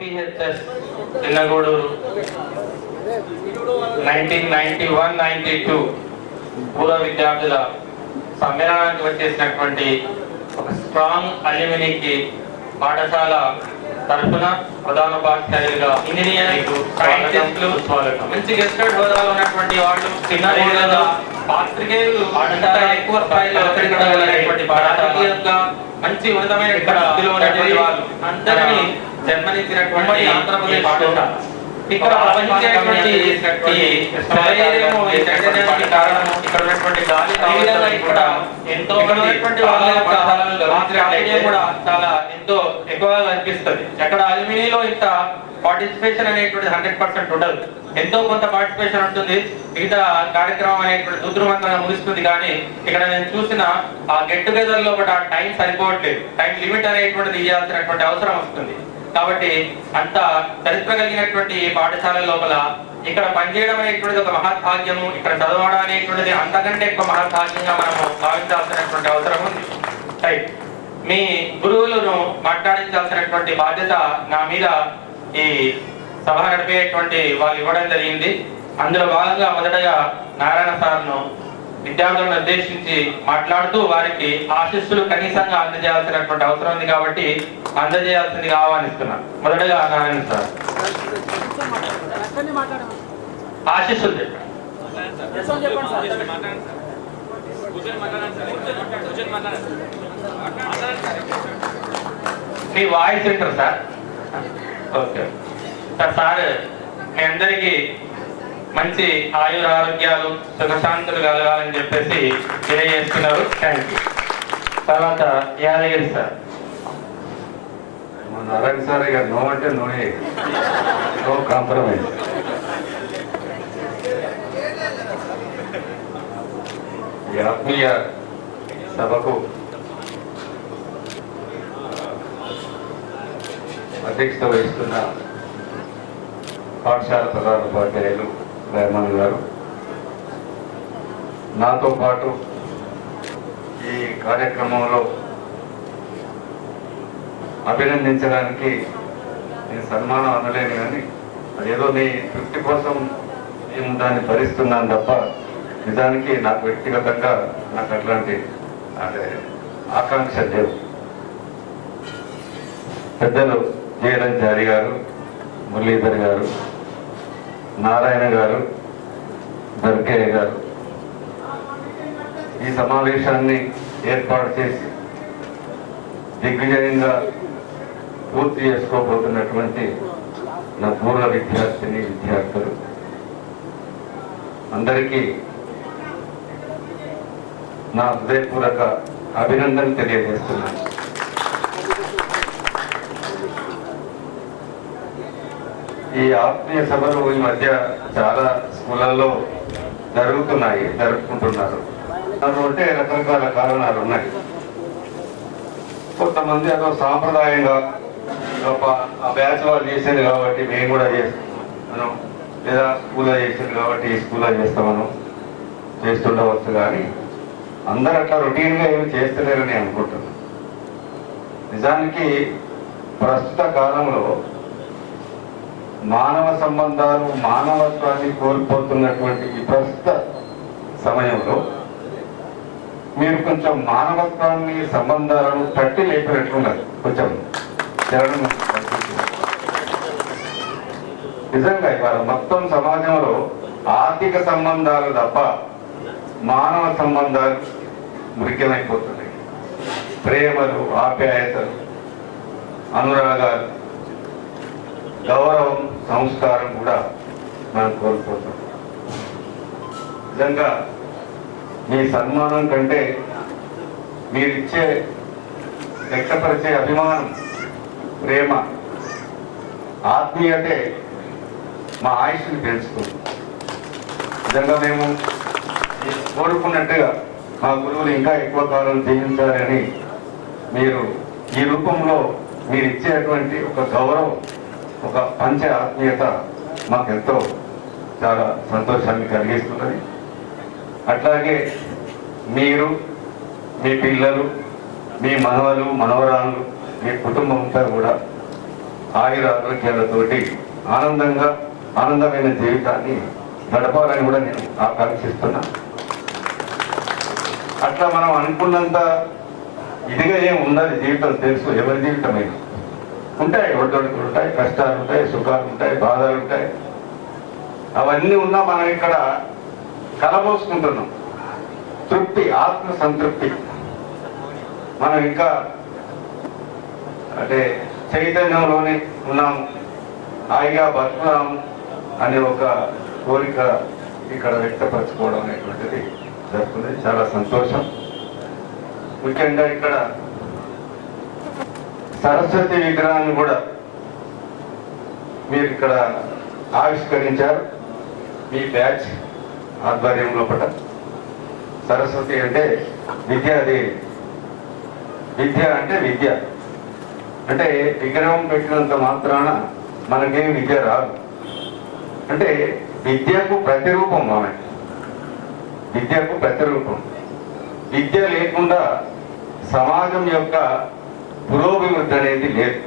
PHS Chinnagudur 1991-92 పూర్వ విద్యార్థుల సమ్మేళనానికి వచ్చేసినటువంటి ఒక స్ట్రాంగ్ అల్యూమినీకి పాఠశాల తరఫున ప్రధాన ఉపాధ్యాయులుగా ఇంజనీరింగ్ సైంటిస్టులు మంచి గెస్టెడ్ హోదాలో ఉన్నటువంటి వాళ్ళు చిన్నగూడూరులో పాత్రికేయులు ఎక్కువ స్థాయిలో పాఠశాల మంచి ఉన్నతమైన స్థితిలో ఉన్నటువంటి వాళ్ళు అందరినీ జన్మనిచ్చినటువంటి ఆంధ్రప్రదేశ్ పాఠశాల ఇక్కడ ప్రపంచమైనటువంటి కారణము ఇక్కడ ఉన్నటువంటి గాలి ఇక్కడ ఎంతో ఉన్నటువంటి వాళ్ళ యొక్క కూడా చాలా ఎంతో ఎక్కువగా కనిపిస్తుంది. అక్కడ అల్యూమినియంలో ఇంత పార్టిసిపేషన్ అనేటువంటి 100% ఉండదు, ఎంతో కొంత పార్టిసిపేషన్ ఉంటుంది. మిగతా కార్యక్రమం అనేటువంటి దుద్రుమంతంగా ముగిస్తుంది. కానీ ఇక్కడ నేను చూసిన ఆ గెట్ టుగెదర్ లో కూడా టైం సరిపోవట్లేదు, టైం లిమిట్ అనేటువంటిది ఇవ్వాల్సినటువంటి అవసరం వస్తుంది. కాబట్టి అంత చరిత్ర కలిగినటువంటి పాఠశాల లోపల ఇక్కడ పనిచేయడం అనేటువంటిది ఒక మహత్భాగ్యము, ఇక్కడ చదవడం అనేటువంటిది అంతకంటే ఎక్కువ మహత్భాగ్యంగా మనము భావించాల్సినటువంటి అవసరం ఉంది. రైట్, మీ గురువులను మాట్లాడించాల్సినటువంటి బాధ్యత నా మీద ఈ సభ నడిపేటువంటి వాళ్ళు ఇవ్వడం జరిగింది. అందులో భాగంగా మొదటగా నారాయణ సార్ను విద్యార్థులను ఉద్దేశించి మాట్లాడుతూ వారికి ఆశీస్సులు కనీసంగా అందజేయాల్సినటువంటి అవసరం ఉంది కాబట్టి అందజేయాల్సిందిగా ఆహ్వానిస్తున్నాను. మొదటగా నారాయణ సార్ ఆశీస్సులు చెప్పండి. మీ వాయిస్ వింటారు సార్. Okay sir. సార్ మీ అందరికీ మంచి ఆయుర ఆరోగ్యాలు సుఖశాంతులు కలగాలని చెప్పేసి తెలియజేస్తున్నారు. Thank you. తర్వాత యాదగిరి సార్. నారాయణ సార్ ఇక నో అంటే నోయే, నో కాంప్రమైజ్. ఈ ఆత్మీయ సభకు అధ్యక్షత వహిస్తున్న పాఠశాల ప్రధాన ఉపాధ్యాయులు రెహమాన్ గారు, నాతో పాటు ఈ కార్యక్రమంలో అభినందించడానికి నేను సన్మానం అనలేను, కానీ అదేదో నీ తృప్తి కోసం నేను దాన్ని భరిస్తున్నాను తప్ప నిజానికి నాకు వ్యక్తిగతంగా నాకు అట్లాంటి ఆకాంక్ష లేవు. పెద్దలు జయలంచారి గారు, మురళీధర్ గారు, నారాయణ గారు, దర్గయ్య గారు ఈ సమావేశాన్ని ఏర్పాటు చేసి దిగ్విజయంగా పూర్తి చేసుకోబోతున్నటువంటి నా పూర్వ విద్యార్థులు అందరికీ నా హృదయపూర్వక అభినందనలు తెలియజేస్తున్నాను. ఈ ఆత్మీయ సభలు ఈ మధ్య చాలా స్కూళ్ళల్లో జరుపుకుంటున్నారు. అంటే రకరకాల కారణాలు ఉన్నాయి. కొంతమంది అదో సాంప్రదాయంగా ఆ బ్యాచ్ వాళ్ళు చేసేది కాబట్టి మేము కూడా చేస్తాం, లేదా స్కూల్లో చేసేది కాబట్టి ఈ స్కూల్లో చేస్తామను చేస్తుండవచ్చు. కానీ అందరూ అట్లా రొటీన్గా ఏమి చేస్తలేరని అనుకుంటున్నాను. నిజానికి ప్రస్తుత కాలంలో మానవ సంబంధాలు మానవత్వాన్ని కోల్పోతున్నటువంటి ఈ ప్రస్తుత సమయంలో మీరు కొంచెం మానవత్వాన్ని సంబంధాలను తట్టి లేపినట్లున్నారు. కొంచెం నిజంగా ఇవాళ మొత్తం సమాజంలో ఆర్థిక సంబంధాలు తప్ప మానవ సంబంధాలు ముఖ్యమైపోతున్నాయి. ప్రేమలు, ఆప్యాయతలు, అనురాగాలు, గౌరవం, సంస్కారం కూడా మనం కోల్పోతాం. నిజంగా మీ సన్మానం కంటే మీరిచ్చే వ్యక్తపరిచే అభిమానం, ప్రేమ, ఆత్మీయతే మా ఆయుష్ని పెంచుతుంది. నిజంగా మేము కోరుకున్నట్టుగా మా గురువులు ఇంకా ఎక్కువ కాలం జీవించాలని మీరు ఈ రూపంలో మీరు ఇచ్చేటువంటి ఒక గౌరవం, ఒక పంచ ఆత్మీయత మాకెంతో చాలా సంతోషాన్ని కలిగిస్తున్నది. అట్లాగే మీరు, మీ పిల్లలు, మీ మనవలు, మనవరాళ్ళు, మీ కుటుంబం అంతా కూడా ఆయుర ఆరోగ్యాలతోటి ఆనందమైన జీవితాన్ని గడపాలని కూడా నేను ఆకాంక్షిస్తున్నా. అట్లా మనం అనుకున్నంత ఇదిగా ఏం ఉన్నది జీవితం, తెలుసు ఎవరి జీవితమైనా ఉంటాయి, ఒడిదొడుకులు ఉంటాయి, కష్టాలు ఉంటాయి, సుఖాలు ఉంటాయి, బాధలు ఉంటాయి. అవన్నీ ఉన్నా మనం ఇక్కడ కలబోసుకుంటున్నాం. తృప్తి, ఆత్మ సంతృప్తి. మనం ఇంకా అంటే చైతన్యంలోనే ఉన్నాము, హాయిగా బతుకున్నాము అనే ఒక కోరిక ఇక్కడ వ్యక్తపరచుకోవడం అనేటువంటిది జరుగుతుంది. చాలా సంతోషం. ముఖ్యంగా ఇక్కడ సరస్వతి విగ్రహాన్ని కూడా మీరు ఇక్కడ ఆవిష్కరించారు మీ బ్యాచ్ ఆధ్వర్యంలో కూడా. సరస్వతి అంటే విద్యాదేవి, విద్య అంటే విద్య. అంటే విగ్రహం పెట్టినంత మాత్రాన మనకేం విద్య రాదు. అంటే విద్యకు ప్రతిరూపం ఆమె, విద్యకు ప్రతిరూపం. విద్య లేకుండా సమాజం యొక్క పురోభివృద్ధి అనేది లేదు.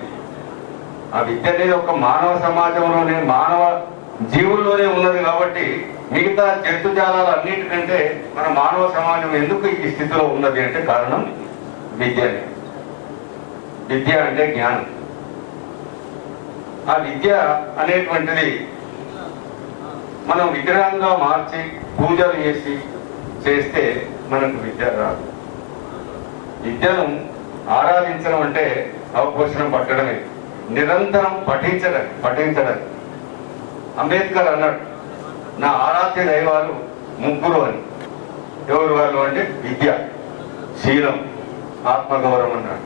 ఆ విద్య అనేది ఒక మానవ సమాజంలోనే, మానవ జీవుల్లోనే ఉన్నది. కాబట్టి మిగతా జంతుజాలాలు అన్నిటికంటే మన మానవ సమాజం ఎందుకు ఈ స్థితిలో ఉన్నది అంటే కారణం విద్యనే. విద్య అంటే జ్ఞానం. ఆ విద్య అనేటువంటిది మనం విగ్రహంగా మార్చి పూజలు చేస్తే మనకు విద్య రాదు. విద్యను ఆరాధించడం అంటే అవపోషణం పట్టడమే, నిరంతరం పఠించడం. అంబేద్కర్ అన్నాడు, నా ఆరాధ్య దైవాలు ముగ్గురు అని. ఎవరు వాళ్ళు అంటే విద్య, శీలం, ఆత్మగౌరవం అన్నాడు.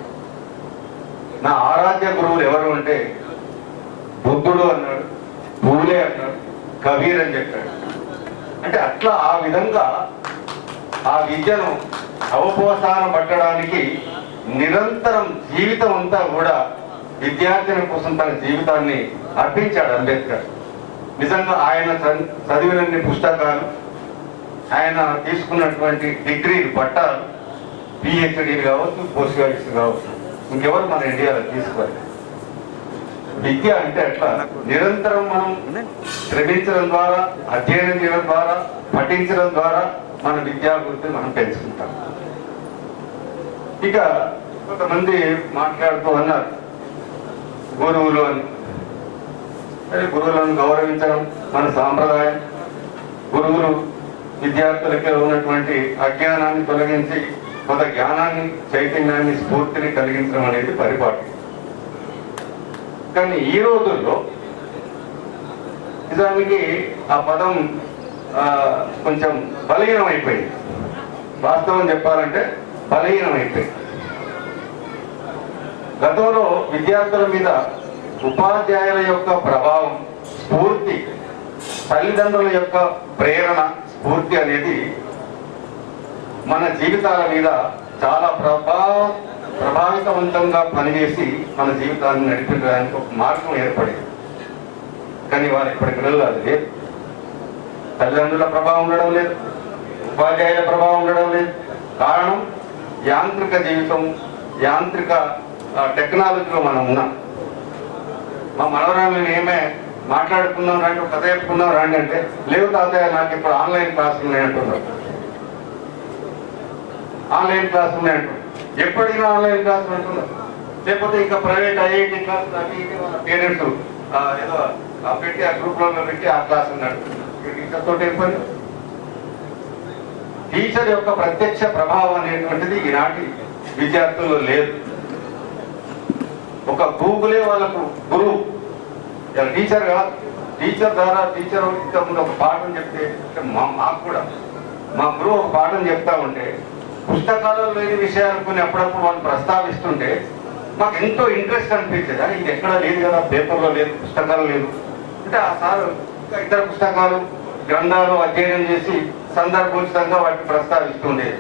నా ఆరాధ్య గురువులు ఎవరు అంటే బుద్ధుడు అన్నాడు, పూలే అన్నాడు, కబీర్ అని చెప్పాడు. అంటే అట్లా ఆ విధంగా ఆ విద్యను అవపోసాన పట్టడానికి నిరంతరం జీవితం అంతా కూడా విద్యార్థుల కోసం తన జీవితాన్ని అర్పించాడు అంబేద్కర్. నిజంగా ఆయన చదివినన్ని పుస్తకాలు, ఆయన తీసుకున్నటువంటి డిగ్రీలు, పట్టాలు, పిహెచ్డీలు కావచ్చు, పోస్ట్ గ్రాడ్యుయేట్స్ కావచ్చు, ఇంకెవరు మన ఇండియాలో తీసుకోవాలి. విద్య అంటే అట్లా నిరంతరం మనం శ్రమించడం ద్వారా, అధ్యయనం చేయడం ద్వారా, పఠించడం ద్వారా మన విద్యాభివృద్ధిని మనం పెంచుకుంటాం. ఇక కొంతమంది మాట్లాడుతూ అన్నారు గురువులు అని. గురువులను గౌరవించడం మన సాంప్రదాయం. గురువులు విద్యార్థులకి ఉన్నటువంటి అజ్ఞానాన్ని తొలగించి కొంత జ్ఞానాన్ని, చైతన్యాన్ని, స్ఫూర్తిని కలిగించడం అనేది పరిపాటి. కానీ ఈ రోజుల్లో నిజానికి ఆ పదం కొంచెం బలహీనం అయిపోయింది. వాస్తవం చెప్పాలంటే బలహీనం అయిపోయింది. గతంలో విద్యార్థుల మీద ఉపాధ్యాయుల యొక్క ప్రభావం, స్ఫూర్తి, తల్లిదండ్రుల యొక్క ప్రేరణ, స్ఫూర్తి అనేది మన జీవితాల మీద చాలా ప్రభావితవంతంగా పనిచేసి మన జీవితాన్ని నడిపించడానికి ఒక మార్గం ఏర్పడింది. కానీ వారు ఇప్పటికి వెళ్ళాలి లేదు. తల్లిదండ్రుల ప్రభావం ఉండడం లేదు, ఉపాధ్యాయుల ప్రభావం ఉండడం లేదు. కారణం యాంత్రిక జీవితం, యాంత్రిక టెక్నాలజీలో మనం ఉన్నాం. మా మనవరాలను ఏమే మాట్లాడుకుందాం రండి, కథ చెప్పుకుందాం రండి అంటే, లేవు తాతయ్య నాకు ఇప్పుడు ఆన్లైన్ క్లాసులు ఉన్నాయంటున్నారు. ఆన్లైన్ క్లాసులు ఉన్నాయంటున్నారు. ఎప్పుడైనా ఆన్లైన్ క్లాసులు అంటున్నారు. లేకపోతే ఇంకా ప్రైవేట్ ఐఐటి క్లాసులు అవి పేరెంట్స్ ఏదో పెట్టి ఆ గ్రూప్లలో పెట్టి ఆ క్లాస్ ఉన్నాడు. టీచర్తో ఏం పని? టీచర్ యొక్క ప్రత్యక్ష ప్రభావం అనేటువంటిది ఈనాటి విద్యార్థుల్లో లేదు. ఒక గూగులే వాళ్ళకు గురువు. టీచర్ కాదు. టీచర్ ద్వారా టీచర్ ఇంతకుముందు ఒక పాఠం చెప్తే, మాకు కూడా మా గురువు ఒక పాఠం చెప్తా ఉంటే పుస్తకాలలో లేని విషయాలు కొన్ని అప్పుడప్పుడు వాళ్ళు ప్రస్తావిస్తుంటే మాకు ఎంతో ఇంట్రెస్ట్ అనిపించేది. ఇది ఎక్కడ లేదు కదా, పేపర్లో లేదు, పుస్తకాలు లేదు అంటే ఆ సార్ ఇతర పుస్తకాలు, గ్రంథాలు అధ్యయనం చేసి సందర్భోచితంగా వాటిని ప్రస్తావిస్తుండేది.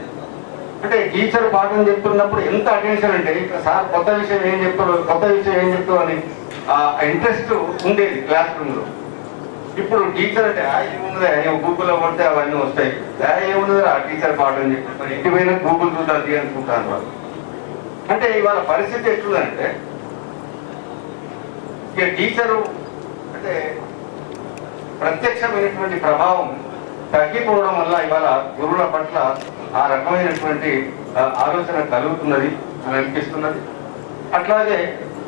అంటే టీచర్ పాఠం చెప్తున్నప్పుడు ఎంత అటెన్షన్ అంటే ఇంకా సార్ కొత్త విషయం ఏం చెప్తారు అని ఆ ఇంట్రెస్ట్ ఉండేది క్లాస్ రూమ్లో. ఇప్పుడు టీచర్ అంటే ఏమున్నదా, గూగుల్లో కొడితే అవన్నీ వస్తాయి, ఏమున్నదా ఆ టీచర్ పాఠం చెప్పి మరి ఇంటి పైన గూగుల్ చూద్దాది అనుకుంటాను వాళ్ళు. అంటే ఇవాళ పరిస్థితి ఎట్లుందంటే ఇక టీచరు అంటే ప్రత్యక్షమైనటువంటి ప్రభావం తగ్గిపోవడం వల్ల ఇవాళ గురువుల పట్ల ఆ రకమైనటువంటి ఆలోచన కలుగుతున్నది అని అనిపిస్తున్నది. అట్లాగే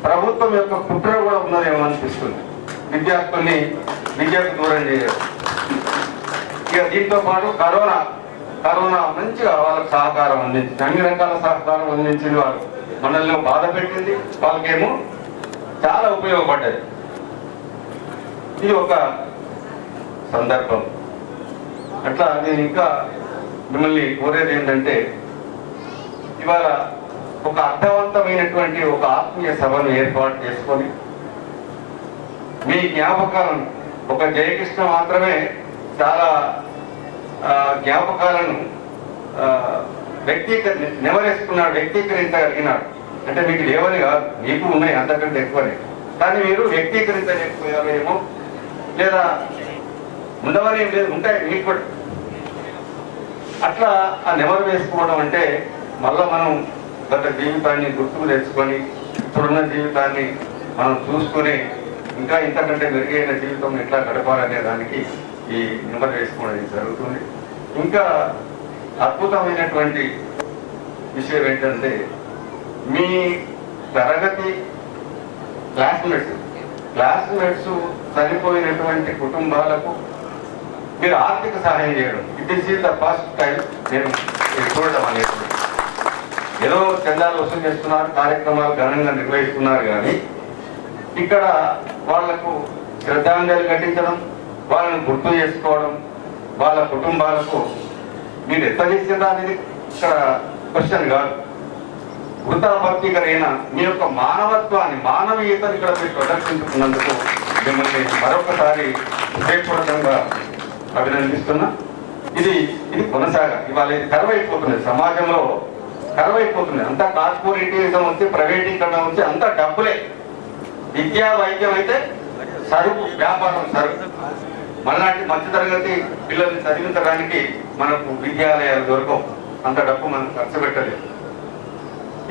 ప్రభుత్వం యొక్క కుట్ర కూడా ఉన్నదేమో అనిపిస్తుంది, విద్యార్థుల్ని విద్యకు దూరం చేయడం. ఇక దీంతో పాటు కరోనా మంచిగా వాళ్ళకి సహకారం అందించింది, అన్ని రకాల సహకారం అందించింది. వాళ్ళు మనల్ని బాధ పెట్టింది, వాళ్ళకేమో చాలా ఉపయోగపడ్డది. ఇది ఒక సందర్భం. అట్లా నేను ఇంకా మిమ్మల్ని కోరేది ఏంటంటే, ఇవాళ ఒక అర్థవంతమైనటువంటి ఒక ఆత్మీయ సభను ఏర్పాటు చేసుకొని మీ జ్ఞాపకాలను, ఒక జయకృష్ణ మాత్రమే చాలా జ్ఞాపకాలను వ్యక్తీకరించగలిగినాడు. అంటే మీకు లేవని కాదు, మీకు ఉన్నాయి అంతకంటే ఎక్కువనే, కానీ మీరు వ్యక్తీకరించలేకపోయారు ఏమో, లేదా ఉండవని ఏం లేదు, ఉంటాయి మీకు కూడా. అట్లా ఆ నెమరు వేసుకోవడం అంటే మళ్ళా మనం గత జీవితాన్ని గుర్తుకు తెచ్చుకొని ఇప్పుడున్న జీవితాన్ని మనం చూసుకొని ఇంకా ఇంతకంటే మెరుగైన జీవితం ఎట్లా గడపాలనే దానికి ఈ నెమరు వేసుకోవడం జరుగుతుంది. ఇంకా అద్భుతమైనటువంటి విషయం ఏంటంటే, మీ తరగతి క్లాస్మేట్స్ చనిపోయినటువంటి కుటుంబాలకు మీరు ఆర్థిక సహాయం చేయడం, it is the first time నేను చూడడం అనేది. ఏదో చందాలు వసూలు చేస్తున్నారు, కార్యక్రమాలు ఘనంగా నిర్వహిస్తున్నారు, కానీ ఇక్కడ వాళ్లకు శ్రద్ధాంజలి ఘటించడం, వాళ్ళని గుర్తు చేసుకోవడం, వాళ్ళ కుటుంబాలకు మీరు ఎంత చేసిందా అనేది ఇక్కడ క్వశ్చన్ కాదు. వృతాభక్తికరైన మీ యొక్క మానవత్వాన్ని, మానవీయతను ఇక్కడ మీరు ప్రదర్శించుకున్నందుకు మిమ్మల్ని మరొకసారి హృదయపూర్వకంగా అభినందిస్తున్నా. ఇది కొనసాగాలి. ఇవాళ ఇది కరువైపోతుంది, సమాజంలో కరువైపోతుంది. అంతా కార్పొరేటిజం వచ్చి, ప్రైవేటీకరణ వచ్చి, అంతా డబ్బులే. విద్యా వైద్యం అయితే సరుకు, వ్యాపారం సరుకు. మనలాంటి మధ్యతరగతి పిల్లల్ని చదివించడానికి మనకు విద్యాలయాలు దొరకవు, అంత డబ్బు మనం ఖర్చు పెట్టలేదు.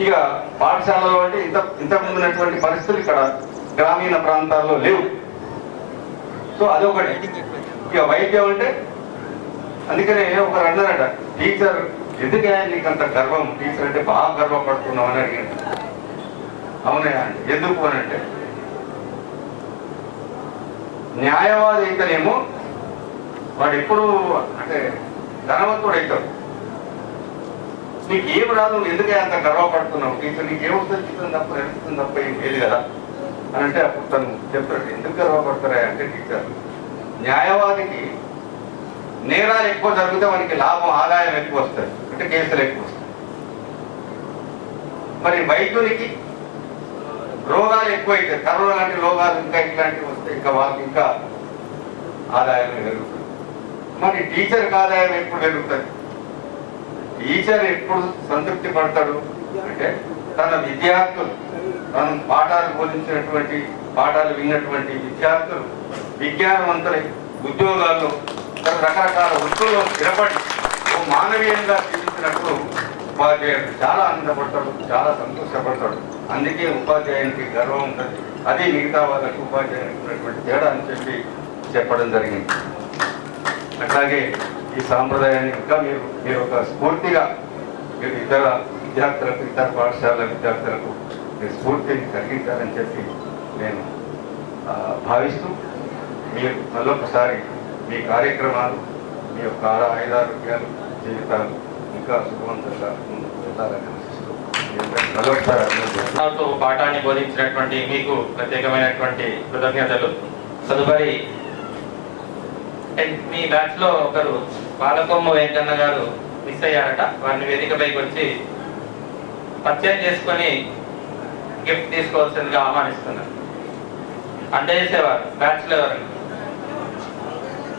ఇక పాఠశాలలో అంటే ఇంతకుముందు ఉన్నటువంటి పరిస్థితులు ఇక్కడ గ్రామీణ ప్రాంతాల్లో లేవు. సో అదొకటి. ఇక వైద్యం అంటే, అందుకనే ఒకరు అన్నారట, టీచర్ ఎందుకే నీకు అంత గర్వం, టీచర్ అంటే బాగా గర్వపడుతున్నావు అని అడిగాను. అవునా అండి, ఎందుకు అని అంటే, న్యాయవాది అయితేనేమో వాడు ఎప్పుడు అంటే ధనవంతుడు అవుతాడు. నీకు ఏం రాదు, నువ్వు ఎందుకే అంత గర్వపడుతున్నావు, టీచర్ నీకు ఏమొస్తుంది, టీచర్ తప్ప ఎదుగుతుంది తప్ప ఏం లేదు కదా అని అంటే, అప్పుడు తను చెప్తాడు ఎందుకు గర్వపడతారా అంటే, టీచర్ న్యాయవాదికి నేరాలు ఎక్కువ జరిగితే వానికి లాభం, ఆదాయం ఎక్కువ వస్తుంది, అంటే కేసులు ఎక్కువ వస్తాయి. మరి వైద్యునికి రోగాలు ఎక్కువైతే, కరోనా లాంటి రోగాలు ఇంకా ఇట్లాంటివి వస్తాయి, ఇంకా వాళ్ళకి ఇంకా ఆదాయం పెరుగుతుంది. మరి టీచర్కి ఆదాయం ఎప్పుడు పెరుగుతుంది? టీచర్ ఎప్పుడు సంతృప్తి పడతాడు అంటే, తన విద్యార్థులు, తను పాఠాలు బోధించినటువంటి, పాఠాలు విన్నటువంటి విద్యార్థులు విజ్ఞానవంతులై ఉద్యోగాల్లో, రకరకాల వృత్తుల్లో స్థిరపడి ఓ మానవీయంగా జీవించినప్పుడు ఉపాధ్యాయుడు చాలా ఆనందపడతాడు, చాలా సంతోషపడతాడు. అందుకే ఉపాధ్యాయునికి గర్వం ఉంటుంది. అది మిగతా వాళ్ళకి ఉపాధ్యాయునికి ఉన్నటువంటి తేడా అని చెప్పడం జరిగింది. అట్లాగే ఈ సాంప్రదాయాన్ని ఇంకా మీరు ఒక స్ఫూర్తిగా మీరు ఇతర విద్యార్థులకు, ఇతర పాఠశాలల విద్యార్థులకు మీరు స్ఫూర్తిని కలిగించాలని చెప్పి నేను భావిస్తూ, మీరు మళ్ళొకసారి మీ కార్యక్రమాలు, మీ యొక్క ఆయురారోగ్యాలు, జీవితాలు ఇంకా సుఖవంతంగా ముందుకు వెళ్ళాలని ఆశిస్తూ మళ్ళొకసారి పాఠాన్ని బోధించినటువంటి మీకు ప్రత్యేకమైనటువంటి కృతజ్ఞతలు. తదుపరి మీ బ్యాచ్ లో ఒకరు పాలకొమ్మ వెంకన్న గారు మిస్ అయ్యారట. వారిని వేదికపైకి వచ్చి పరిచయం చేసుకొని గిఫ్ట్ తీసుకోవాల్సిందిగా ఆహ్వానిస్తున్నారు. అందజేసేవారు బ్యాచ్ లో ఎవరు?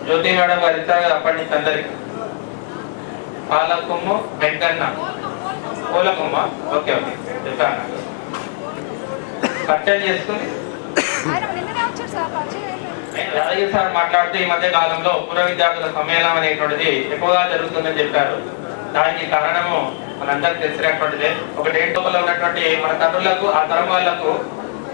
జ్యోతి మేడం గారు ఇచ్చారు అప్పటి నుంచి అందరికి. పాలకొమ్మ వెంకన్న, పూలకొమ్మ, ఓకే ఓకే చెప్పాను. పరిచయం చేసుకుని యాదగిరి సార్ మాట్లాడుతూ ఈ మధ్య కాలంలో పూర్వ విద్యార్థుల సమ్మేళనం అనేటువంటిది ఎక్కువగా జరుగుతుందని చెప్పారు. దానికి కారణము మనందరికి తెలిసినటువంటిదే. ఒక డేట్ లోపల ఉన్నటువంటి మన తండ్రులకు, ఆ తరం వాళ్లకు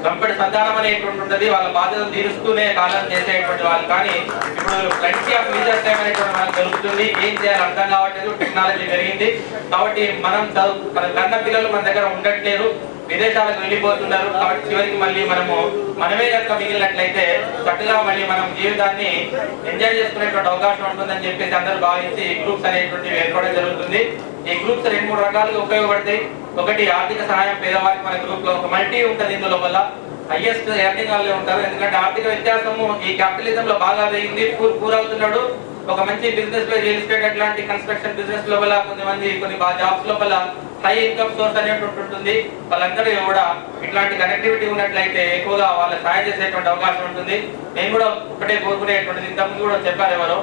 గంపెడి సంతానం అనేటువంటి ఉంటుంది, వాళ్ళ బాధ్యతలు తీరుస్తూనే కాలం చేసేటువంటి వాళ్ళు. కానీ ఇప్పుడు ప్లెంటీ ఆఫ్ లీజర్ టైం అనేటువంటి మనకు దొరుకుతుంది, ఏం చేయాలి అర్థం కావట్లేదు, టెక్నాలజీ పెరిగింది కాబట్టి మన కన్న పిల్లలు మన దగ్గర ఉండట్లేరు, విదేశాలకు వెళ్ళిపోతున్నారు. కాబట్టి చివరికి మళ్ళీ మనమే కనుక మిగిలినట్లయితే చక్కగా మళ్ళీ మనం జీవితాన్ని ఎంజాయ్ చేసుకునేటువంటి అవకాశం ఉంటుందని చెప్పేసి అందరూ భావించి గ్రూప్స్ అనేటువంటివి ఏర్పడడం జరుగుతుంది. ఈ గ్రూప్స్ 2-3 రకాలుగా ఉపయోగపడతాయి. ఒకటి ఆర్థిక సహాయం పేదవారికి మన గ్రూప్ లో ఒక మల్టీ ఉంటుంది, ఇందులో వల్ల హైయెస్ట్ ఎర్నింగ్ వాళ్ళే ఉంటారు. ఎందుకంటే ఆర్థిక వ్యత్యాసము ఈ క్యాపిటలిజం లో బాగా పెరిగింది, పూర్ అవుతున్నాడు. ఒక మంచి బిజినెస్ లో రియల్ ఎస్టేట్ అట్లాంటి కన్స్ట్రక్షన్ బిజినెస్ లోపల కొన్ని జాబ్స్ లోపల హై ఇన్కమ్ సోర్స్ అనేటువంటి ఉంటుంది. వాళ్ళందరూ కూడా ఇట్లాంటి కనెక్టివిటీ ఉన్నట్లయితే ఎక్కువగా వాళ్ళ సహాయం చేసేటువంటి అవకాశం ఉంటుంది. నేను కూడా ఒకటే కోరుకునేటువంటిది, ఇంతకుముందు కూడా చెప్పారు ఎవరో,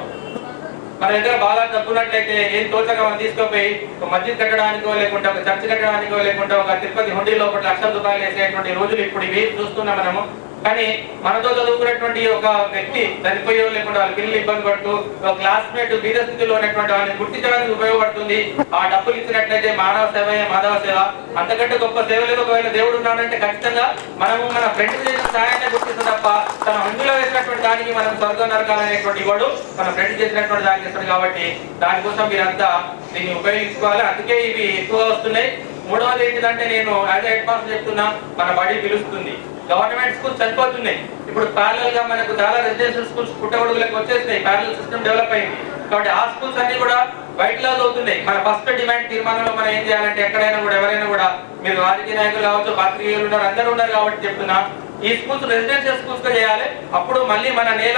మన దగ్గర బాగా తప్పున్నట్లయితే ఏం తోచగా మనం తీసుకుపోయి ఒక మస్జిద్ కట్టడానికో లేకుంటే ఒక చర్చ్ కట్టడానికో లేకుంటే ఒక తిరుపతి హుండీలో 1 లక్షల రూపాయలు వేసేటువంటి రోజులు ఇప్పుడు ఇవి చూస్తున్నాం మనము. కానీ మనతో చదువుకున్నటువంటి ఒక వ్యక్తి చనిపోయో లేకుండా వాళ్ళ పిల్లలు ఇబ్బంది పడుతూ ఒక క్లాస్మేట్ బీద స్థితిలో ఉన్నటువంటి వాళ్ళని గుర్తించడానికి ఉపయోగపడుతుంది. ఆ డబ్బులు ఇచ్చినట్లయితే మానవ సేవయే మాధవ సేవ, అంతకంటే గొప్ప సేవ లేదు. ఒకవేళ దేవుడు ఉన్నాడంటే ఖచ్చితంగా మనము మన ఫ్రెండ్ చేసిన సహాయాన్ని గుర్తిస్తాం తప్ప తన హంగులో వేసినటువంటి దానికి మనం స్వర్గం నరకాలనేటువంటి వాడు మన ఫ్రెండ్ చేసినటువంటి దానికి ఇస్తాడు. కాబట్టి దానికోసం మీరంతా దీన్ని ఉపయోగించుకోవాలి. అందుకే ఇవి ఎక్కువగా వస్తున్నాయి. మూడవది ఏంటిదంటే, నేను యాజ్ హెడ్ మాస్టర్ చెప్తున్నా, మన బడి పిలుస్తుంది. గవర్నమెంట్ స్కూల్స్ చనిపోతున్నాయి. ఇప్పుడు ప్యారలల్ గా మనకు చాలా రెసిడెన్షియల్ స్కూల్స్ పుట్టగొడుగులకు వచ్చేసినాయి, ప్యారలల్ సిస్టమ్ డెవలప్ అయింది. కాబట్టి ఆ స్కూల్స్ అన్ని కూడా బయట లాగా అవుతున్నాయి. మన ఫస్ట్ డిమాండ్ తీర్మానంలో మనం ఏం చేయాలంటే, ఎక్కడైనా కూడా ఎవరైనా కూడా, మీరు రాజకీయ నాయకులు కావచ్చు, పాత్రికేయులు ఉన్నారు, అందరూ ఉన్నారు కాబట్టి చెప్తున్నా, ఈ స్కూల్స్ రెసిడెన్షియల్ స్కూల్స్ గా చేయాలి. అప్పుడు మళ్ళీ మన నేల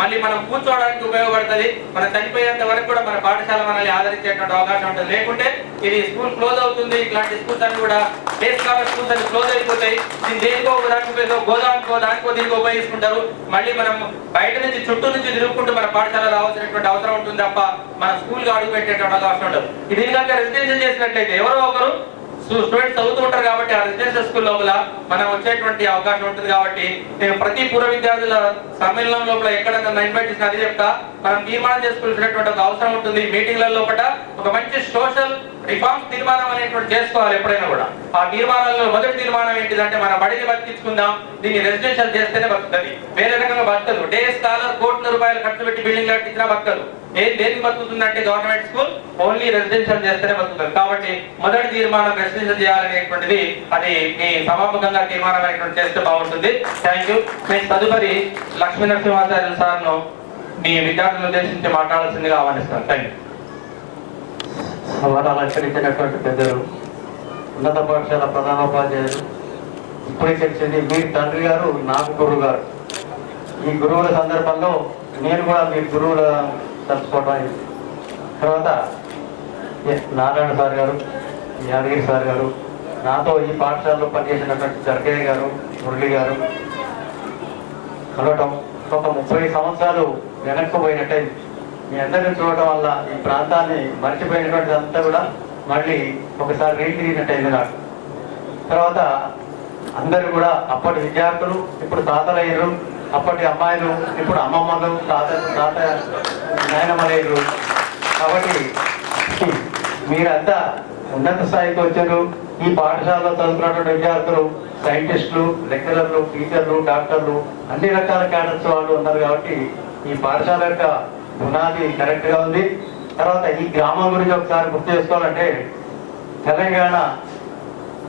మళ్ళీ మనం కూర్చోవడానికి ఉపయోగపడుతుంది. మనం చనిపోయేంత వరకు కూడా మన పాఠశాల మనల్ని ఆదరించేటువంటి అవకాశం ఉంటుంది. లేకుంటే ఇది స్కూల్ క్లోజ్ అవుతుంది. ఇట్లాంటి స్కూల్స్ అన్ని కూడా డే స్కాలర్ స్కూల్స్ అన్ని క్లోజ్ అయిపోతాయి. దీన్ని దేనికో దానికో గోదాంకో దానికో దీనికో ఉపయోగించుకుంటారు. మళ్ళీ మనం బయట నుంచి చుట్టూ నుంచి తిరుగుకుంటూ మన పాఠశాల రావాల్సినటువంటి అవసరం ఉంటుంది తప్ప మన స్కూల్ గా అడుగు పెట్టేటువంటి అవకాశం ఉండదు. ఇది కనుక రెసిడెన్షియల్ చేసినట్లయితే ఎవరో ఒకరు స్టూడెంట్స్ చదువుతూ ఉంటారు కాబట్టి ఆ రెసిడెన్షియల్ స్కూల్ లోపల మనం వచ్చేటువంటి అవకాశం ఉంటుంది. కాబట్టి నేను ప్రతి పూర్వ విద్యార్థుల సమ్మేళనం లోపల ఎక్కడైనా ఇన్వైట్ చేసిన అది చెప్తా, మనం తీర్మానం చేసుకోవాల్సినటువంటి ఒక అవసరం ఉంటుంది. మీటింగ్ల లోపల ఒక మంచి సోషల్ రిఫార్మ్స్ తీర్మానం అనేటువంటి చేసుకోవాలి ఎప్పుడైనా కూడా. ఆ తీర్మానంలో మొదటి తీర్మానం ఏంటిదంటే, మన బడిని బతికించుకుందాం, దీన్ని రెసిడెన్షియల్ చేస్తేనే బతుకుతుంది, వేరే రకంగా బతకదు. డే స్కాలర్ కోట్ల రూపాయలు ఖర్చు పెట్టి బిల్డింగ్ కట్టించినా బతకదు. దేనికి బతుకుతుందంటే గవర్నమెంట్ స్కూల్ ఓన్లీ రెసిడెన్షియల్ చేస్తేనే బతుకుతుంది. కాబట్టి మొదటి తీర్మానం రెసిడెన్షియల్ చేయాలనేటువంటిది అది మీ సమాపకంగా తీర్మానం అనేటువంటి చేస్తే బాగుంటుంది. Thank you. నేను తదుపరి లక్ష్మీ నరసింహాచార్య సార్ను మీ విద్యార్థులను ఉద్దేశించి మాట్లాడాల్సిందిగా ఆహ్వానిస్తాను. Thank you. అలంకరించినటువంటి పెద్దలు, ఉన్నత పాఠశాల ప్రధానోపాధ్యాయులు, ఇప్పుడే తెలిసింది మీ తండ్రి గారు నాకు గురువు గారు. ఈ గురువుల సందర్భంలో నేను కూడా మీ గురువుల తలుచుకోవడం. తర్వాత నారాయణ సార్ గారు, యాదగిరి సార్ గారు, నాతో ఈ పాఠశాలలో పనిచేసినటువంటి జర్గయ్య గారు, మురళి గారు కలవటం ఒక 30 సంవత్సరాలు వెనక్కు పోయినట్టే. మీ అందరిని చూడటం వల్ల ఈ ప్రాంతాన్ని మర్చిపోయినటువంటి అంతా కూడా మళ్ళీ ఒకసారి రీల్ తిరిగినట్టయింది నాకు. తర్వాత అందరూ కూడా అప్పటి విద్యార్థులు ఇప్పుడు తాతలయ్యారు, అప్పటి అమ్మాయిలు ఇప్పుడు అమ్మమ్మలు, తాత నాయనమ్మలయ్యారు. కాబట్టి మీరంతా ఉన్నత స్థాయికి వచ్చారు. ఈ పాఠశాలలో చదువుకున్నటువంటి విద్యార్థులు సైంటిస్టులు, లెక్చరర్లు, టీచర్లు, డాక్టర్లు, అన్ని రకాల క్యాడర్స్ వాళ్ళు ఉన్నారు. కాబట్టి ఈ పాఠశాల యొక్క పునాది కరెక్ట్ గా ఉంది. తర్వాత ఈ గ్రామం గురించి ఒకసారి గుర్తు చేసుకోవాలంటే, తెలంగాణ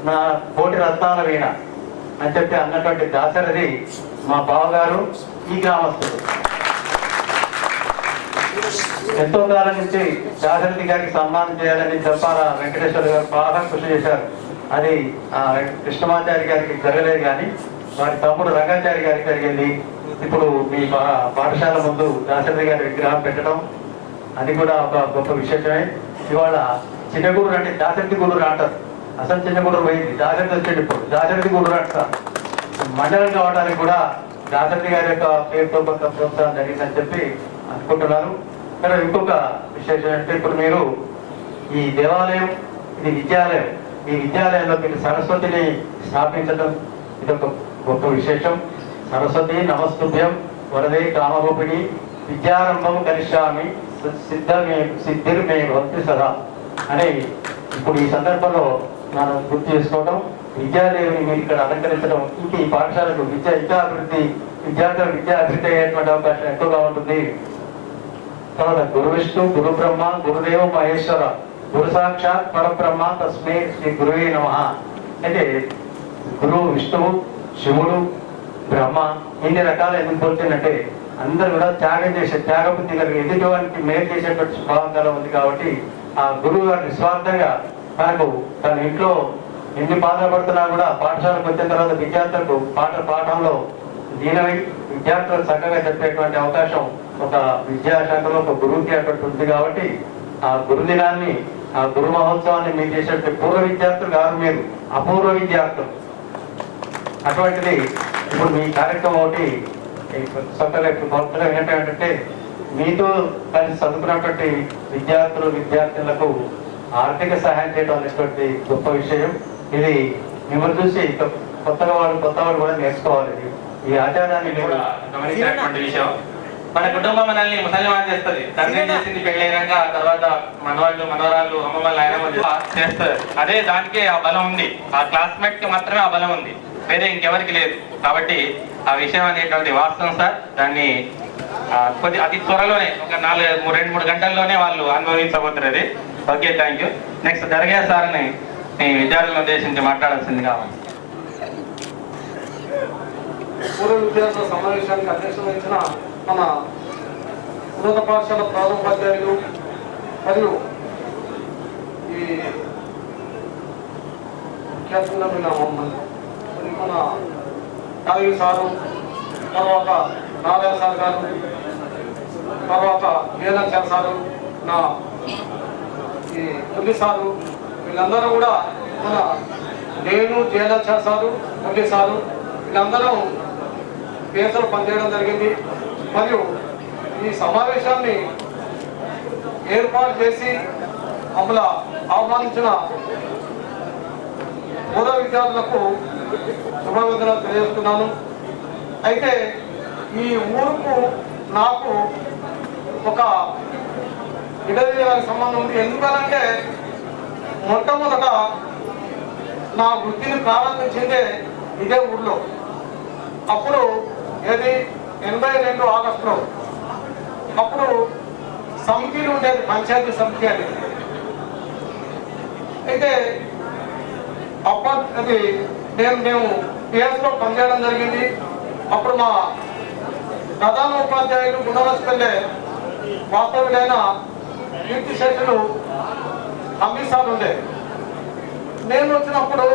నా కోటి రత్నాల వీణ అని చెప్పి అన్నటువంటి దాశరథి మా బావగారు, ఈ గ్రామస్తులు. ఎంతో కాలం నుంచి దాశరథి గారికి సన్మానం చేయాలని చెప్పాల వెంకటేశ్వర గారు బాగా కృషి చేశారు. అది కృష్ణమాచారి గారికి జరగలేదు, కానీ వారి తమ్ముడు రంగాచారి గారికి జరిగింది. ఇప్పుడు మీ పాఠశాల ముందు దాశరథి గారి విగ్రహం పెట్టడం అది కూడా ఒక గొప్ప విశేషమే. ఇవాళ చిన్నగూడూరు అంటే దాశరథి గూడూరు అంటారు, అసలు చిన్నగూడూరు పోయింది, దాశరథి వచ్చేది. ఇప్పుడు దాశరథి గూడూరు అంటారు. మండలం కావడానికి కూడా దాశరథి గారి యొక్క పేరుతో కొంత ప్రోత్సాహం జరిగిందని చెప్పి అనుకుంటున్నారు. కానీ ఇంకొక విశేషం అంటే, ఇప్పుడు మీరు ఈ దేవాలయం, ఇది విద్యాలయం, ఈ విద్యాలయంలో మీరు సరస్వతిని స్థాపించడం ఇది ఒక గొప్ప విశేషం. సరస్వతి నమస్తుభ్యం వరదే కామరూపిణి విద్యారంభం కరిష్యామి సిద్ధిర్మే భక్తి సదా అని ఇప్పుడు ఈ సందర్భంలో మనం గుర్తు చేసుకోవడం విద్యాదేవిని మీరు ఇక్కడ అలంకరించడం ఇంక ఈ పాఠశాలకు విద్యా అభివృద్ధి విద్యార్థులకు విద్యా అభివృద్ధి అయ్యేటువంటి అవకాశం ఎక్కువగా ఉంటుంది. తర్వాత గురు విష్ణు గురు బ్రహ్మ గురుదేవ మహేశ్వర గురు సాక్షాత్ పరబ్రహ్మ తస్మై శ్రీ గురువే నమః. అయితే గురువు విష్ణువు శివుడు బ్రహ్మ ఇన్ని రకాలు ఎందుకు పోతుందంటే అందరూ కూడా త్యాగం చేసే త్యాగబుద్ధి కలిగి ఎదుటివారికి మేలు చేసేటువంటి స్వభావం ఉంది. కాబట్టి ఆ గురువు గారు నిస్వార్థంగా మనకు తన ఇంట్లో ఎన్ని బాధలు పడుతున్నా కూడా పాఠశాలకు వచ్చిన తర్వాత విద్యార్థులకు పాఠంలో దీనమై విద్యార్థులకు చక్కగా చెప్పేటువంటి అవకాశం ఒక విద్యాశాఖలో ఒక గురువుకి అటువంటి ఉంది. కాబట్టి ఆ గురుదినాన్ని ఆ గురు మహోత్సవాన్ని మీరు చేసేటువంటి పూర్వ విద్యార్థులు కాదు, మీరు అపూర్వ విద్యార్థులు. అటువంటిది ఇప్పుడు మీ కార్యక్రమం ఒకటి కొత్తగా ఏంటంటే మీతో కలిసి చదువుకున్నటువంటి విద్యార్థులకు ఆర్థిక సహాయం చేయడం అనేటువంటి గొప్ప విషయం. ఇది మిమ్మల్ని చూసి కొత్త వాళ్ళు కూడా నేర్చుకోవాలి. ఈ ఆచారాన్ని కూడా గమనించినటువంటి విషయం. మన కుటుంబం మనల్ని ముసలిమాన్ చేస్తుంది. తండ్రి చేసింది పెళ్ళైనాక తర్వాత మనవాళ్ళు మనవరాళ్ళు అమ్మమ్మ నాయనమ్మ చేస్తారు. అదే దానికే ఆ బలం ఉంది. ఆ క్లాస్మేట్ కి మాత్రమే ఆ బలం ఉంది, వేరే ఇంకెవరికి లేదు. కాబట్టి ఆ విషయం అనేటువంటి వాస్తవం సార్. దాన్ని అతి త్వరలోనే ఒక 2-3 గంటల్లోనే వాళ్ళు అనుభవించబోతున్నది. Okay, thank you. నెక్స్ట్ దర్గా సార్ని మీ విద్యార్థులను ఉద్దేశించి మాట్లాడాల్సింది కావాలి. పూర్వ విద్యార్థుల సమావేశానికి అధ్యక్షత వహించిన మన ఉన్నత పాఠశాల ప్రాథమికోపాధ్యాయులు మరియు ఈ ముఖ్యాతిథులైన మన కాళీ సారు, తర్వాత నారాయణ సార్ గారు, తర్వాత వేదాచార్య సారు, నా ఈ మురళి సారు, వీళ్ళందరూ కూడా నేను జయలక్ష్మి సారు మురళి సారు వీళ్ళందరూ పేసలు పనిచేయడం జరిగింది. మరియు ఈ సమావేశాన్ని ఏర్పాటు చేసి మమ్మల్ని ఆహ్వానించిన పూర్వ విద్యార్థులకు శుభాభివందనాలు తెలియజేస్తున్నాను. అయితే ఈ ఊరుకు నాకు ఒక విడదీయడానికి సంబంధం ఉంది. ఎందుకనంటే మొట్టమొదట నా వృత్తిని ప్రారంభించిందే ఇదే ఊర్లో. అప్పుడు ఏది 82 ఆగస్టులో అప్పుడు సమితిలు ఉండేది, పంచాయతీ సమితి అని. అయితే అప్పటి మేము పిఎస్లో పనిచేయడం జరిగింది. అప్పుడు మా ప్రధాన ఉపాధ్యాయులు గుణవలసిపల్లె వాస్తవులైన కీర్తిశేషులు అమిత్ సార్ ఉండే. నేను వచ్చినప్పుడు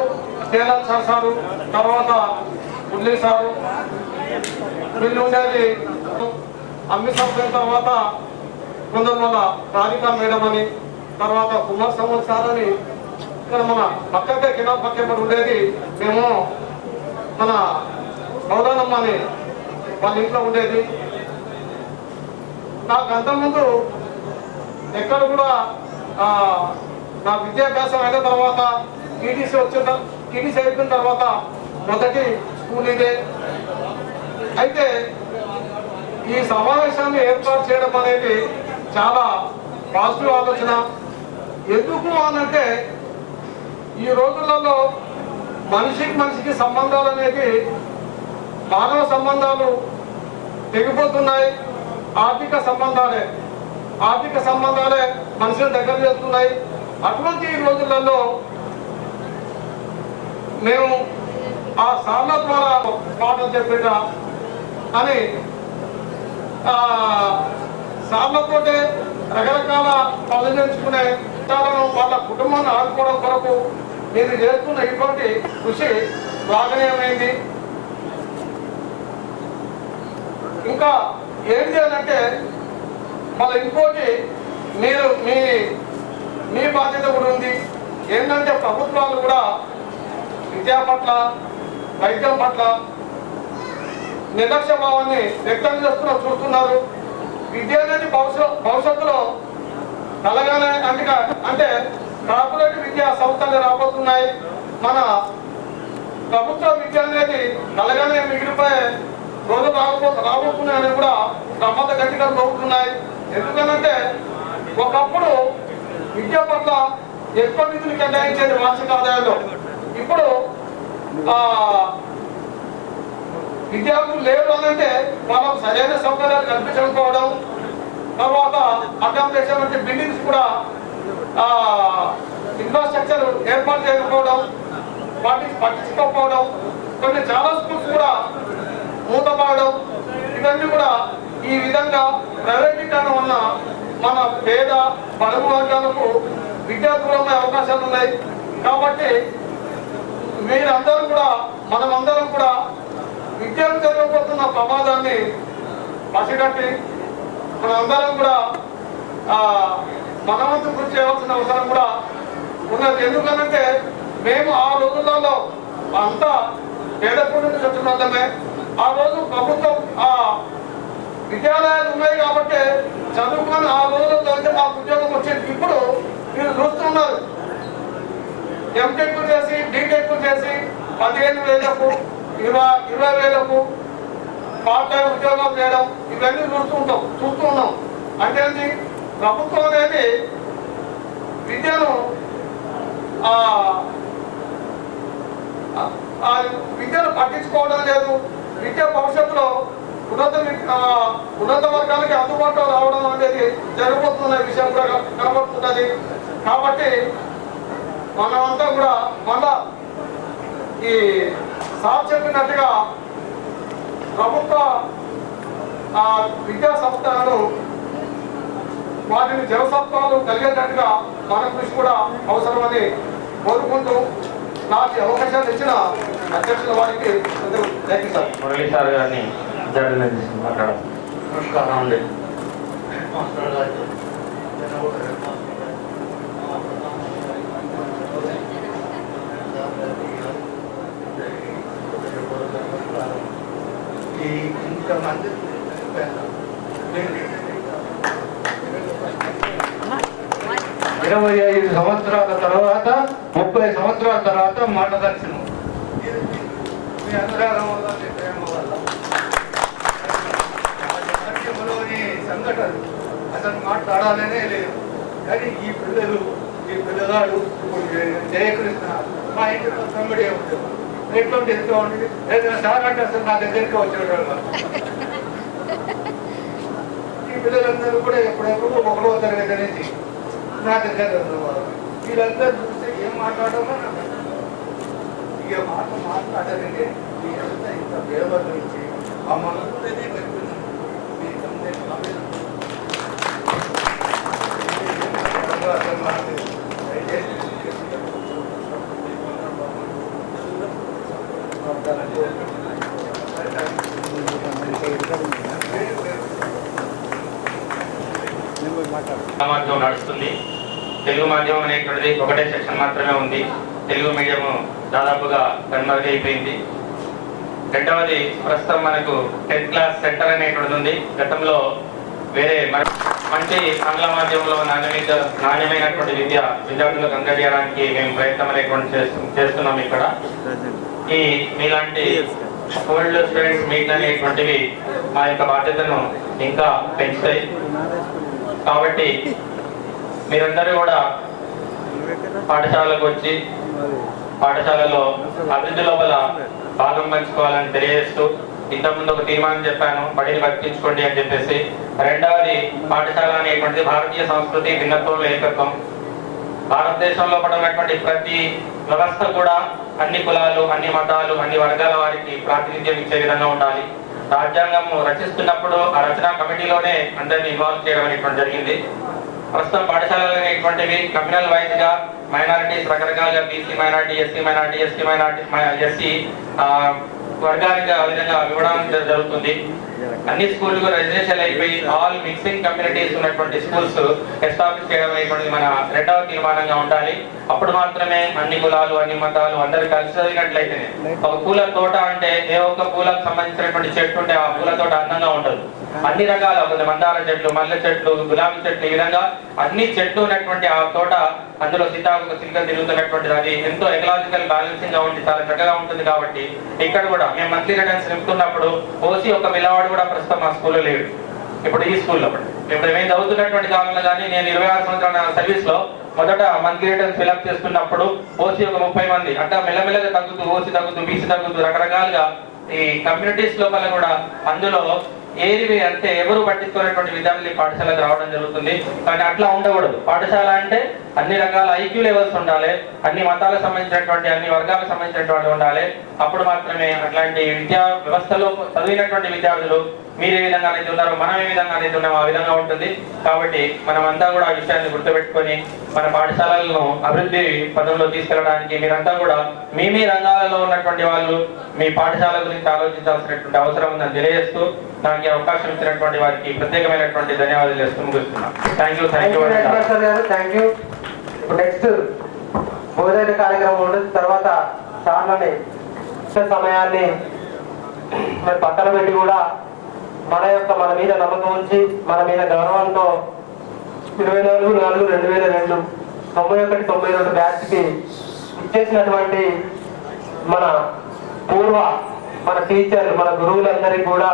తేలాల్ సార్ సారు, తర్వాత మురళీ సారు వీళ్ళు ఉండేది. అమిత్ సార్ పోయిన తర్వాత కొందరు మన రాధికా మేడం అని, తర్వాత కుమార్ సమోద్ సార్ అని ఇక్కడ మన పక్కకే కింద పక్కే ఉండేది. మేము మన గౌరవమ్మ అని వాళ్ళ ఇంట్లో ఉండేది. నాకు అంతకుముందు ఎక్కడ కూడా నా విద్యాభ్యాసం అయిన తర్వాత టీటీసీ అయిపోయిన తర్వాత మొదటి స్కూల్ ఇదే. అయితే ఈ సమావేశాన్ని ఏర్పాటు చేయడం అనేది చాలా పాజిటివ్ ఆలోచన. ఎందుకు అనంటే ఈ రోజులలో మనిషికి సంబంధాలు అనేది మానవ సంబంధాలు తెగిపోతున్నాయి. ఆర్థిక సంబంధాలే మనుషులు దగ్గర చేస్తున్నాయి. అటువంటి రోజులలో మేము ఆ సార్ల ద్వారా పాఠం చెప్పిట అని సార్లతోటే రకరకాల పనులు నేర్చుకునే విషయాలను వాళ్ళ కుటుంబాన్ని ఆదుకోవడం కొరకు మీరు చేస్తున్న ఇటువంటి కృషి శ్లాఘనీయమైంది. ఇంకా ఏం చేయాలంటే మళ్ళీ ఇంకోటి మీరు మీ బాధ్యత కూడా ఉంది. ఏంటంటే ప్రభుత్వాలు కూడా విద్యా పట్ల వైద్యం పట్ల నిర్లక్ష్య భావాన్ని వ్యక్తం చూస్తున్నారు. విద్య అనేది భవిష్యత్తులో కలగానే అంటే కార్పొరేట్ విద్యా సంస్థలు రాబోతున్నాయి. మన ప్రభుత్వ విద్య అనేది కలగానే మిగిలిపోయే రోజులు రాబోతున్నాయని కూడా ప్రమాద గట్టిగా పోతున్నాయి. ఎందుకనంటే ఒకప్పుడు విద్య పట్ల ఎక్కువ నిధులు కేటాయించేది వార్షిక ఆదాయంలో. ఇప్పుడు విద్యార్థులు లేరు అని అంటే వాళ్ళకు సరైన సౌకర్యాలు కల్పించకపోవడం, తర్వాత అకామిడేషన్ అంటే బిల్డింగ్స్ కూడా ఇన్ఫ్రాస్ట్రక్చర్ ఏర్పాటు చేయకపోవడం, వాటికి పట్టించుకోకపోవడం, కొన్ని చాలా స్కూల్స్ కూడా మూతపడడం, ఇవన్నీ కూడా ఈ విధంగా ప్రైవేటీకరణ వల్ల మన పేద బడుగు వర్గాలకు విద్యార్థులు ఉండే అవకాశాలు ఉన్నాయి. కాబట్టి మీరందరూ కూడా మనమందరం కూడా విద్యను జరగబోతున్న ప్రమాదాన్ని పసిగట్టి మనందరం కూడా మన వంతు కృషి చేయవలసిన అవసరం కూడా ఉన్నది. ఎందుకంటే మేము ఆ రోజులలో అంతా పేదప్పటి నుంచి వచ్చిన వాళ్ళమే. ఆ రోజు ప్రభుత్వం విద్యాలయాలు ఉన్నాయి కాబట్టి చదువుకొని ఆ రోజుల్లో చదివితే మాకు ఉద్యోగం వచ్చేది. ఇప్పుడు మీరు చూస్తున్నారు, ఎంటెక్ చేసి బీటెక్ చేసి 15,000కు 20,000కు పార్ట్ టైం ఉద్యోగాలు చేయడం, ఇవన్నీ చూస్తున్నాం. అంటే ప్రభుత్వం అనేది విద్యను పట్టించుకోవడం లేదు. విద్య భవిష్యత్తులో ఉన్నత వర్గాలకి అందుబాటులో రావడం అనేది జరగబోతున్న విషయం కూడా కనబడుతున్నది. కాబట్టి మనమంతా కూడా మళ్ళా ఈ సార్ చెప్పినట్టుగా ప్రభుత్వ విద్యా సంస్థలను వాటిని జనసత్వాలు కలిగేటట్టుగా మన కృషి కూడా అవసరమని కోరుకుంటూ నాకు అవకాశాలు ఇచ్చిన అధ్యక్షుల వారికి thank you sir. Murali sir గారిని మాట్లాడాలి. నమస్కారం అండి. ఇంతమంది 25 సంవత్సరాల తర్వాత 30 సంవత్సరాల తర్వాత మాట దర్శనం మీ అందరం వల్ల మీ ప్రేమ వల్ల రాజ్యంలోని సంఘటనలు అసలు మాట్లాడాలనే లేదు. కానీ ఈ పిల్లగాడు ఇప్పుడు జయకృష్ణ మా ఇంటిలో తమ్ముడే ఉంటుంది. ఎటువంటి ఎంతో ఉంటుంది. ఏదైనా సార్ అంటే అసలు నా దగ్గరికి వచ్చేవాళ్ళు. ఈ పిల్లలందరూ కూడా ఎప్పుడెప్పుడు 1వ తరగతి నుంచి నా దగ్గర ఉన్నవారు. వీళ్ళందరూ చూస్తే ఏం మాట్లాడమో నాకు ఇక మాట్లాడాలంటే మీరంతా ఇంత పేపర్ నుంచి ఆ మనసులోనే కనిపిస్తున్నాను. మాధ్యమం నడుస్తుంది. తెలుగు మాధ్యమం అనేటువంటిది ఒకటే సెక్షన్ మాత్రమే ఉంది. తెలుగు మీడియం దాదాపుగా కనుమరుగైపోయింది. రెండవది ప్రస్తుతం మనకు 10th క్లాస్ సెంటర్ అనేటువంటిది ఉంది. గతంలో వేరే మంచి ఆంగ్ల మాధ్యమంలో నాణ్యమైనటువంటి విద్యార్థులకు అందజేయడానికి మేము ప్రయత్నం అనేటువంటి చేస్తున్నాం. ఇక్కడ ఈ మీలాంటి ఓల్డ్ స్టూడెంట్స్ మీట్ అనేటువంటివి మా యొక్క బాధ్యతను ఇంకా పెంచుతాయి. కాబట్టి మీరందరూ కూడా పాఠశాలకు వచ్చి పాఠశాలలో అభివృద్ధి లోపల భాగం పంచుకోవాలని తెలియజేస్తూ, ఇంతకుముందు ఒక తీర్మానం చెప్పాను, బడిని బతికించుకోండి అని చెప్పేసి. రెండవది, పాఠశాల అనేటువంటిది భారతీయ సంస్కృతి భిన్నత్వంలో ఏకత్వం. భారతదేశంలో పడినటువంటి ప్రతి వ్యవస్థ కూడా అన్ని కులాలు, అన్ని మతాలు, అన్ని వర్గాల వారికి ప్రాతినిధ్యం ఇచ్చే విధంగా ఉండాలి. రాజ్యాంగం రచిస్తున్నప్పుడు ఆ రచనా కమిటీలోనే అందరినీ ఇన్వాల్వ్ చేయడం అనేటువంటి జరిగింది. ప్రస్తుతం పాఠశాలలు అనేటువంటివి కమ్యూనల్ వైజ్ గా మైనారిటీస్ రకరకాలుగా BC minority, SC minority, ST minority, SC వర్గానికి ఆ విధంగా ఇవ్వడం జరుగుతుంది. అన్ని స్కూళ్ళు రెసిడెన్షియల్ అయిపోయి ఆల్ మిక్సింగ్ కమ్యూనిటీస్ ఉన్నటువంటి స్కూల్స్ ఎస్టాబ్లిష్ చేయడం అనేటువంటిది మన రెండవ తీర్మానంగా ఉండాలి. అప్పుడు మాత్రమే అన్ని కులాలు, అన్ని మతాలు అందరూ కలిసి చదివినట్లయితేనే. ఒక పూల తోట అంటే ఏ ఒక్క పూలకు సంబంధించినటువంటి చెట్టు ఉంటే ఆ పూల తోట అందంగా ఉండదు. అన్ని రకాల మందార చెట్లు, మల్లె చెట్లు, గులాబీ చెట్లు, ఈ విధంగా అన్ని చెట్లు ఉన్నటువంటి ఆ తోట, అందులో సీతాకు సిల్కలు తిరుగుతున్నటువంటిది, అది ఎంతో ఎకలాజికల్ బ్యాలెన్సింగ్ గా ఉండి చాలా చక్కగా ఉంటుంది. కాబట్టి ఇక్కడ కూడా మేము మంత్లీ రిటర్న్స్ నింపుతున్నప్పుడు ఓసి ఒక పిల్లవాడు కూడా ప్రస్తుతం మా స్కూల్లో లేడు. ఇప్పుడు ఈ స్కూల్లో ఇప్పుడు మేము చదువుతున్నటువంటి కాలంలో కానీ నేను 26 సంవత్సరాల సర్వీస్ లో మొదట మంత్లీ రిటర్న్ ఫిల్అప్ చేస్తున్నప్పుడు ఓసీ ఒక 30 మంది, అట్లా మెల్లమెల్లగా తగ్గుతూ ఓసీ తగ్గుతూ బీసీ తగ్గుతూ రకరకాలుగా ఈ కమ్యూనిటీస్ లోపల కూడా అందులో ఏది అంటే ఎవరు పట్టించుకునేటువంటి విద్యార్థులు ఈ పాఠశాలకు రావడం జరుగుతుంది. కానీ అట్లా ఉండకూడదు. పాఠశాల అంటే అన్ని రకాల ఐక్యూ లెవెల్స్ ఉండాలి, అన్ని మతాలకు సంబంధించినటువంటి అన్ని వర్గాలకు సంబంధించినటువంటి ఉండాలి. అప్పుడు మాత్రమే అట్లాంటి విద్యా వ్యవస్థలో చదివినటువంటి విద్యార్థులు మీరు ఏ విధంగా అనేది ఉన్నారో మనం ఏ విధంగా అనేది ఉన్నామో ఆ విధంగా ఉంటుంది. కాబట్టి మనమంతా కూడా ఆ విషయాన్ని గుర్తుపెట్టుకొని మన పాఠశాలలను అభివృద్ధి పదంలో తీసుకెళ్ళడానికి మీరంతా కూడా మీ రంగాలలో ఉన్నటువంటి వాళ్ళు మీ పాఠశాల గురించి ఆలోచించాల్సినటువంటి అవసరం ఉందని తెలియజేస్తూ నాకు ఈ అవకాశం ఇచ్చినటువంటి వారికి ప్రత్యేకమైనటువంటి ధన్యవాదాలు చేస్తూ ముగిస్తున్నాను. Thank you. Thank you. ఇప్పుడు నెక్స్ట్ భోజన కార్యక్రమం ఉండదు. తర్వాత సార్లని సమయాన్ని మరి పక్కన పెట్టి కూడా మన మీద నమ్మకం ఉంచి మన మీద గౌరవంతో 24/4/2002 91-92 బ్యాచ్ కి ఇచ్చేసినటువంటి మన టీచర్లు మన గురువులందరికీ కూడా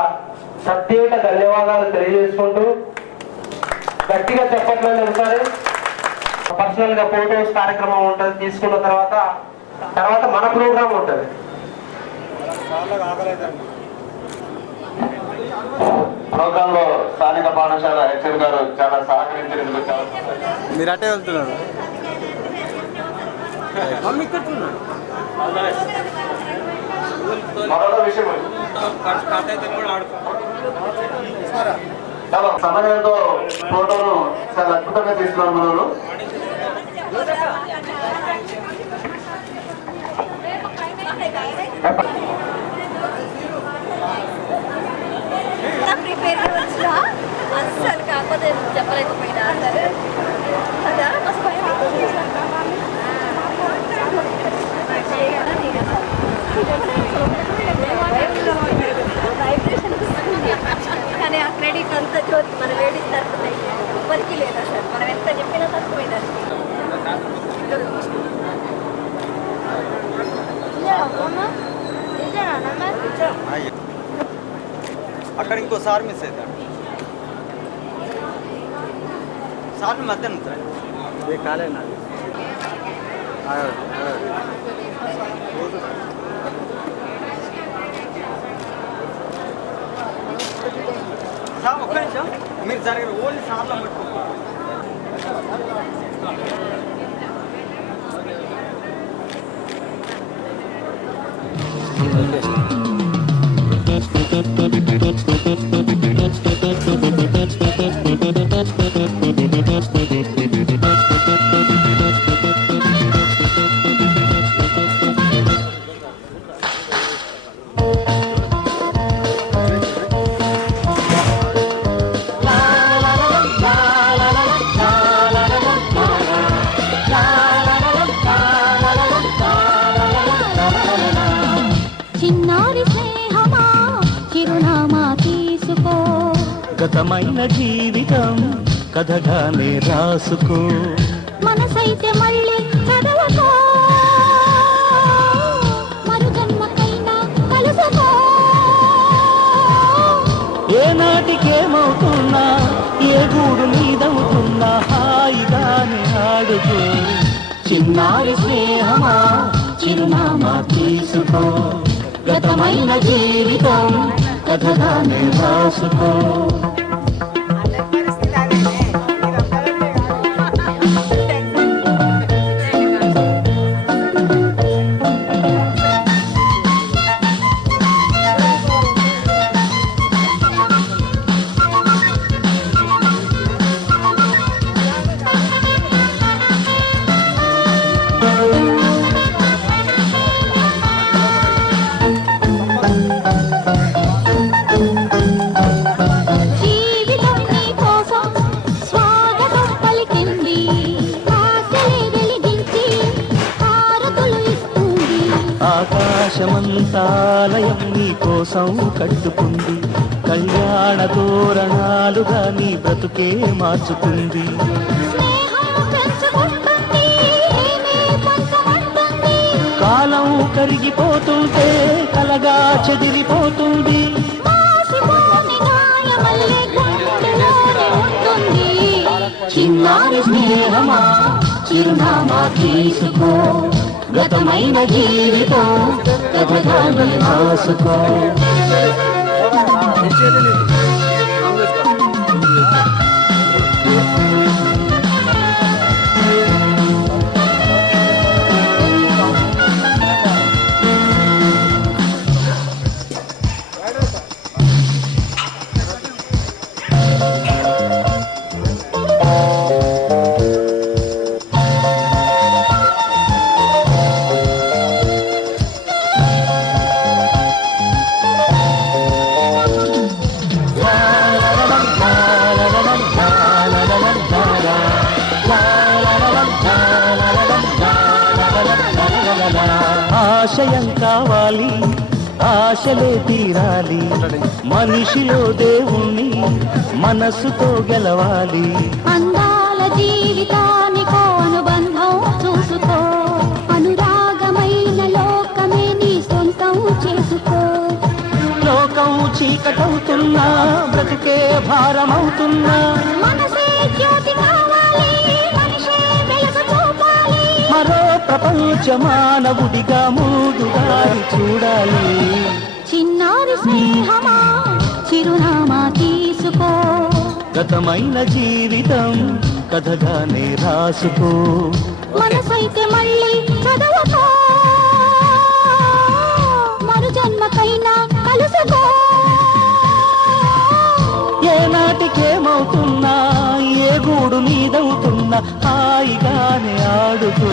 ప్రత్యేక ధన్యవాదాలు తెలియజేసుకుంటూ గట్టిగా చెప్పట్లేదు ఒకసారి. పర్సనల్ గా ఫోటోస్ కార్యక్రమం ఉంటుంది. తీసుకున్న తర్వాత మన ప్రోగ్రామ్ ఉంటుంది. ప్రోగ్రామ్ లో స్థానిక పాఠశాల హెచ్ఎం గారు చాలా సహకరించినందుకు మీరు అట్టే వెళ్తున్నారు. మరో విషయం చాలా సమయంతో ఫోటోను చాలా అద్భుతంగా తీసుకున్నారు మనలో. అస్సలు కాకపోతే చెప్పలేకపోయినా సరే కదా వైబ్రేషన్ వస్తుంది. కానీ ఆ క్రెడిట్ అంతా జ్యోతి మన లేడీస్ తరఫున ఎవరికి లేదా సార్. మనం ఎంత చెప్పినా తక్కువైనా అక్కడ ఇంకో సార్ మిస్ అవుతాడు. సార్ మధ్యాహ్నం ఏ కాలేదు నాకు. సార్ ఒక్క నిమిషం మీరు జరిగిన ఓన్లీ సార్లో పెట్టుకోవాలి. గతమైన జీవితం కథగానే రాసుకో, మనసైతే మళ్ళీ చదవకో, మరు జన్మకైనా కలుసుకో. ఏనాటికేమవుతున్నా ఏ గూడు మీదవుతున్నా హాయిగానే ఆడుకో. చిన్నారి స్నేహమా చిరునామా తీసుకో, గతమైన జీవితం కథగానే రాసుకో. ఆకాశమంతాలయం నీ కోసం కట్టుకుంది, కళ్యాణ తోరణాలుగా నీ బ్రతుకే మార్చుకుంది. కాలం కరిగిపోతుంటే కలగా చెదిరిపోతుంది. చిన్నారి స్నేహమా చిరునామా తీసుకో గతమైన జీవితం కథగానే రాసుకో ఆశయం కావాలి ఆశలే తీరాలి మనిషిలో దేవుణ్ణి మనసుతో గెలవాలి అందాల జీవితానికో అనుబంధం చూసుకో అనురాగమైన లోకమే నీ సొంతం చేసుకో లోకం చీకటవుతున్నా బ్రతుకే భారమవుతున్నా మనసే జ్యోతి కావాలి మనిషే వెలుగు చూపాలి మరో ప్రపంచ మానవుడిగా ముందుదారి చూడాలి చిన్నారి స్నేహమా చిరునామా తీసుకో గతమైన జీవితం కథగానే రాసుకో మనసైతే మళ్ళీ చదవకో మరు జన్మకైనా కలుసుకో ఏనాటికేమవుతున్నా ఏ గూడు నీదవుతున్నా హాయిగానే ఆడుకో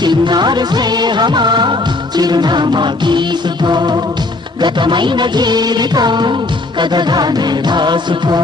చిన్నారి స్నేహమా చిరునామా తీసుకో గతమైన జీవితం కథగానే రాసుకో